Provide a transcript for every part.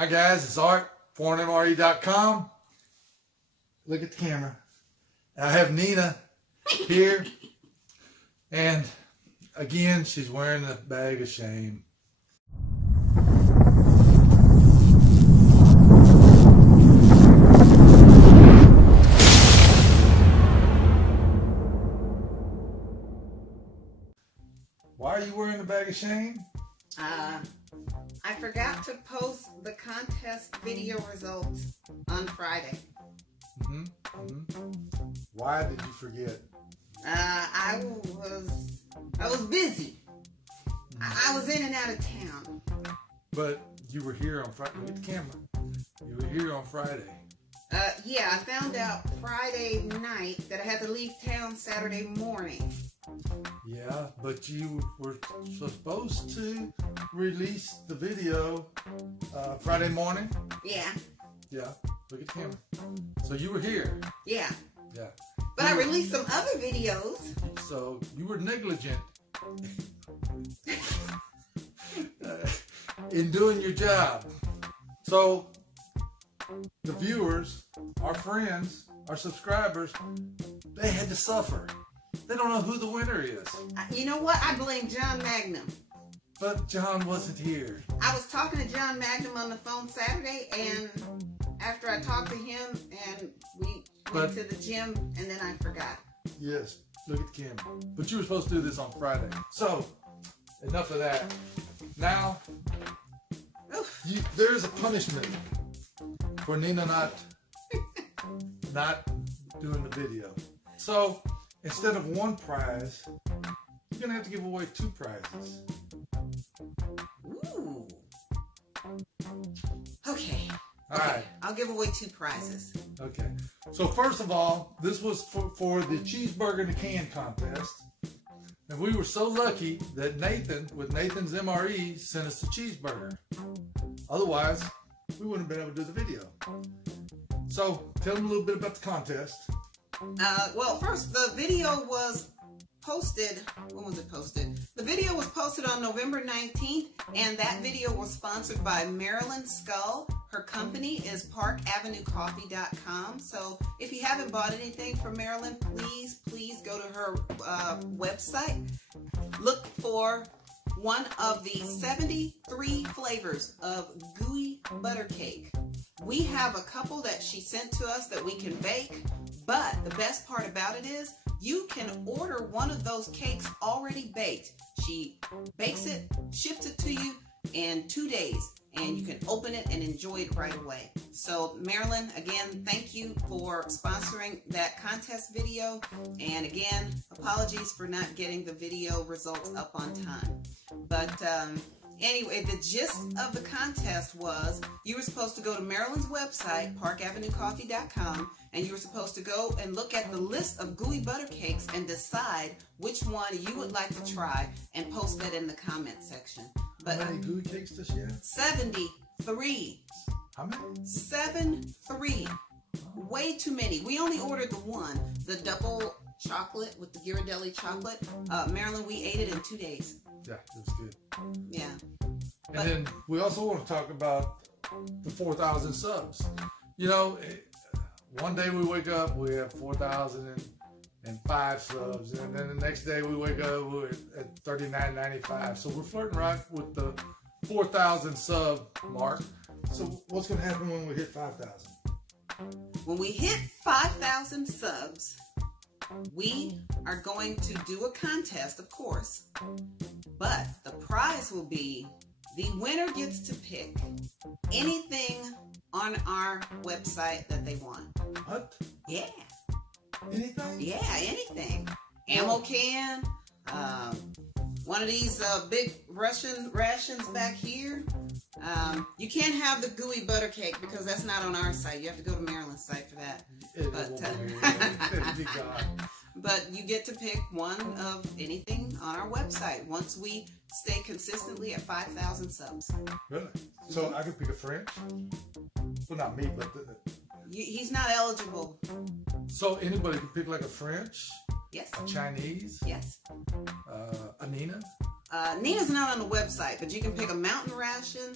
Hi guys, it's Art, ForeignMRE.com. Look at the camera. I have Nina here, and again, she's wearing the bag of shame. Why are you wearing the bag of shame? I forgot to post the contest video results on Friday. Why did you forget? I was busy. I was in and out of town. But you were here on Friday. Look at the camera. You were here on Friday. Yeah, I found out Friday night that I had to leave town Saturday morning. Yeah, but you were supposed to release the video Friday morning. Yeah. Yeah, look at the camera. So you were here. Yeah. Yeah. But I released some other videos. So you were negligent in doing your job. So the viewers, our friends, our subscribers, they had to suffer. They don't know who the winner is. You know what? I blame John Magnum. But John wasn't here. I was talking to John Magnum on the phone Saturday, and after I talked to him, and we went to the gym, and then I forgot. Yes, look at the camera. But you were supposed to do this on Friday. So, enough of that. Now, there is a punishment for Nina not doing the video. So, instead of one prize, you're gonna have to give away 2 prizes. Ooh. Okay. All right. I'll give away 2 prizes. Okay. So first of all, this was for the cheeseburger in the can contest. And we were so lucky that Nathan, with Nathan's MRE, sent us the cheeseburger. Otherwise, we wouldn't have been able to do the video. So tell them a little bit about the contest. Well, first, the video was posted. When was it posted? The video was posted on November 19th, and that video was sponsored by Marilyn Skull. Her company is ParkAvenueCoffee.com. So if you haven't bought anything from Marilyn, please go to her website. Look for one of the 73 flavors of gooey butter cake. We have a couple that she sent to us that we can bake, but the best part about it is you can order one of those cakes already baked. She bakes it, ships it to you in 2 days, and you can open it and enjoy it right away. So Marilyn, again, thank you for sponsoring that contest video. And again, apologies for not getting the video results up on time. But anyway, the gist of the contest was you were supposed to go to Marilyn's website, ParkAvenueCoffee.com, and you were supposed to go and look at the list of gooey butter cakes and decide which one you would like to try and post that in the comment section. But how many gooey cakes does she have? 73. How many? 73. Way too many. We only ordered the one, the double chocolate with the Ghirardelli chocolate. Marilyn, we ate it in 2 days. Yeah, it was good. Yeah. And then we also want to talk about the 4,000 subs. You know, one day we wake up, we have 4,005 subs, and then the next day we wake up, we're at 39.95. So we're flirting right with the 4,000 sub mark. So what's going to happen when we hit 5,000? When we hit 5,000 subs, we are going to do a contest, of course, but the prize will be the winner gets to pick anything on our website that they want. What? Yeah. Anything? Yeah, anything. Ammo can, one of these big Russian rations back here. You can't have the gooey butter cake because that's not on our site. You have to go to Maryland's site for that. But you get to pick one of anything on our website once we stay consistently at 5,000 subs. Really? So I could pick a French? Well, not me, but... He's not eligible. So anybody can pick like a French? Yes. A Chinese? Yes. A Nina? Nina's not on the website, but you can pick a mountain ration,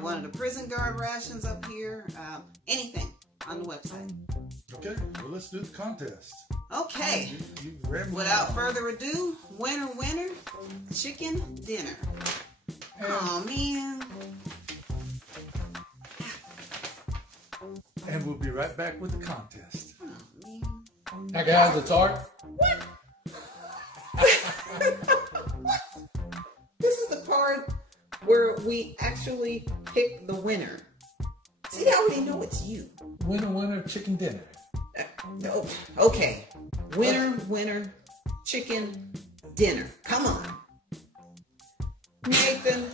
one of the prison guard rations up here, anything on the website. Okay, well, let's do the contest. Okay. You Without further ado, winner, chicken dinner. Oh man. And we'll be right back with the contest. Oh man. Now, guys, it's Art. What? This is the part where we actually pick the winner. See, I already know it's you. Winner, chicken dinner. Okay. Winner, chicken dinner. Come on. Nathan.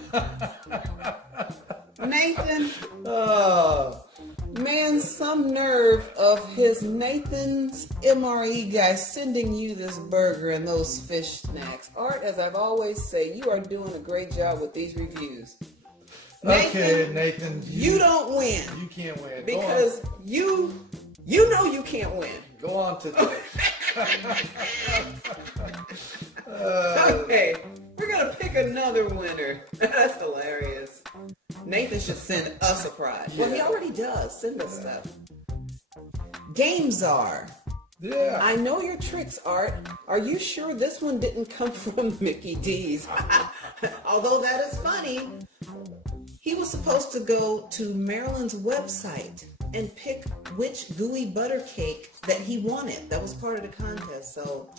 Man, some nerve of his Nathan's MRE guy sending you this burger and those fish snacks. Art, as I've always say, you are doing a great job with these reviews. Okay, Nathan. You don't win. You can't win. Because you know you can't win. Go on to the... Okay, we're going to pick another winner. That's hilarious. Nathan should send us a prize. Well, he already does. Send us stuff. Games are. Yeah. I know your tricks, Art. Are you sure this one didn't come from Mickey D's? Although that is funny. He was supposed to go to Marilyn's website and pick which gooey butter cake that he wanted. That was part of the contest. So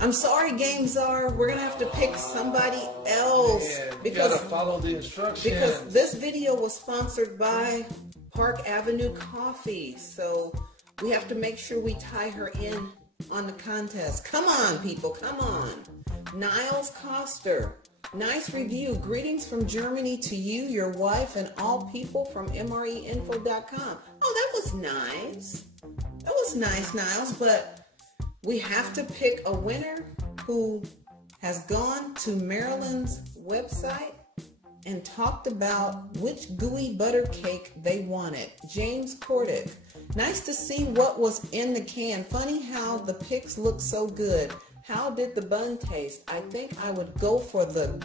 I'm sorry, Games are. We're gonna have to pick somebody else. Yeah, because you gotta follow the instructions. Because this video was sponsored by Park Avenue Coffee. So we have to make sure we tie her in on the contest. Come on, people, come on. Niles Coster. Nice review. Greetings from Germany to you, your wife, and all people from MRE.com. Oh, that was nice. That was nice, Niles. But we have to pick a winner who has gone to Marilyn's website and talked about which gooey butter cake they wanted. James Cordick. Nice to see what was in the can. Funny how the pics look so good. How did the bun taste? I think I would go for the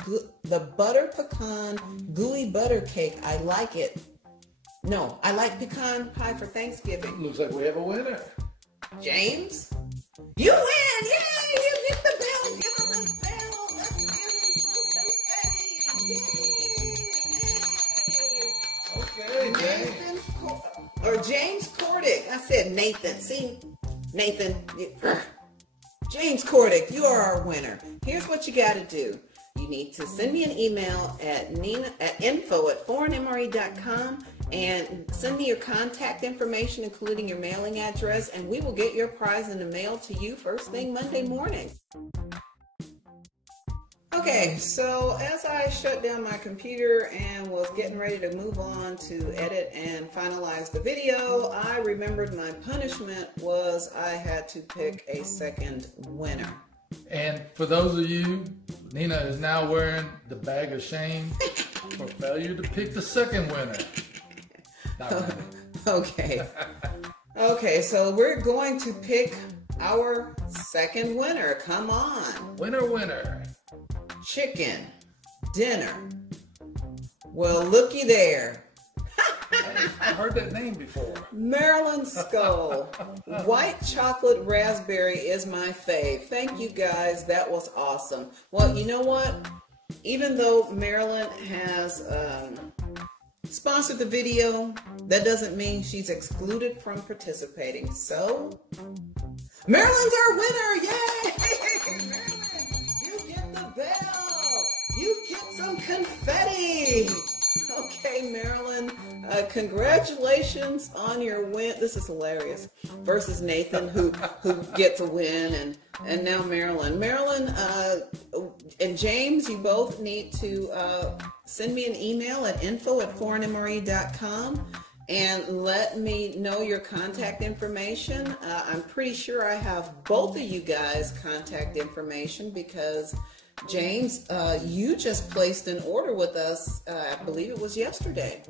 butter pecan gooey butter cake. I like it. No, I like pecan pie for Thanksgiving. Looks like we have a winner. James, you win! Yay! You hit the bell. Give him the bell. Let's give him some confetti. Yay! Okay, James Cordick. I said Nathan. See, Nathan. James Cordick, you are our winner. Here's what you got to do. You need to send me an email at info@ForeignMRE.com and send me your contact information, including your mailing address, and we will get your prize in the mail to you first thing Monday morning. Okay, so as I shut down my computer and was getting ready to move on to edit and finalize the video, I remembered my punishment was I had to pick a second winner. And for those of you, Nina is now wearing the bag of shame for failure to pick the second winner. Not really. Okay. Okay, so we're going to pick our second winner. Come on. Winner. Chicken dinner. Well, looky there. I heard that name before. Marilyn Skull. White chocolate raspberry is my fave. Thank you guys. That was awesome. Well, you know what? Even though Marilyn has sponsored the video, that doesn't mean she's excluded from participating. So, Marilyn's our winner. Yay! Marilyn, you get the bell. You get some confetti. Okay, Marilyn, congratulations on your win. This is hilarious. Versus Nathan, who gets a win, and now Marilyn. Marilyn and James, you both need to send me an email at info@ForeignMRE.com and let me know your contact information. I'm pretty sure I have both of you guys' contact information because James, you just placed an order with us, I believe it was yesterday.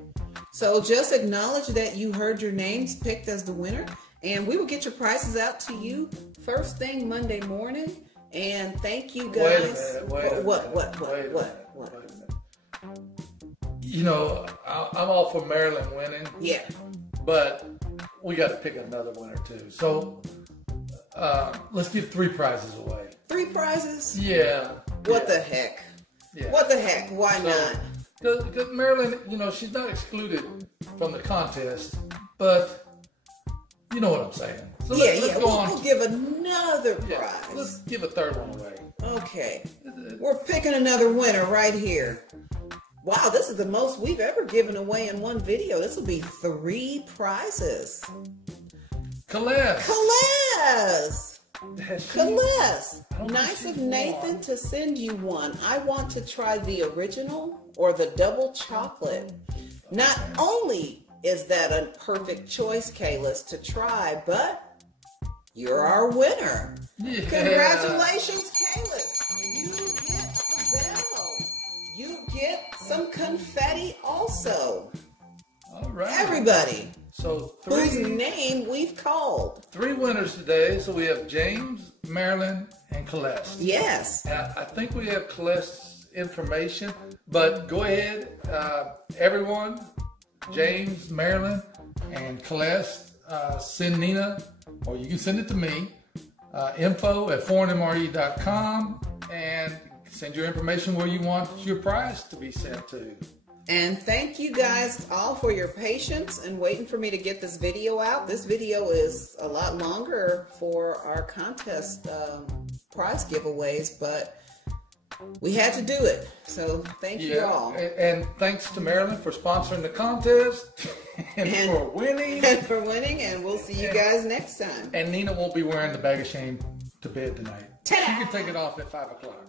So just acknowledge that you heard your names picked as the winner, and we will get your prizes out to you first thing Monday morning. And thank you guys. Wait a minute. What? Wait a minute. You know, I'm all for Maryland winning. Yeah. But we got to pick another winner too. So let's give 3 prizes away. 3 prizes? Yeah. What the heck? Yeah. What the heck? Why not? Because Maryland, you know, she's not excluded from the contest, but you know what I'm saying. So let's go on. We'll give another prize. Yeah, let's give a 3rd one away. Okay. We're picking another winner right here. Wow, this is the most we've ever given away in one video. This will be 3 prizes. Celeste. Nice of Nathan to send you one. I want to try the original or the double chocolate. Not only is that a perfect choice, Kalis, to try, but you're our winner. Yeah. Congratulations, Kalis. You get the bell. You get some confetti also. All right. Everybody. So whose name we've called. 3 winners today. So we have James, Marilyn, and Celeste. Yes. And I think we have Celeste's information, but go ahead, everyone, James, Marilyn, and Celeste, send Nina, or you can send it to me, info@ForeignMRE.com, and send your information where you want your prize to be sent to. And thank you guys all for your patience and waiting for me to get this video out. This video is a lot longer for our contest prize giveaways, but we had to do it. So thank you all. And thanks to Marilyn for sponsoring the contest and for winning. And we'll see you guys next time. And Nina won't be wearing the bag of shame to bed tonight. Ta-da! She can take it off at 5 o'clock.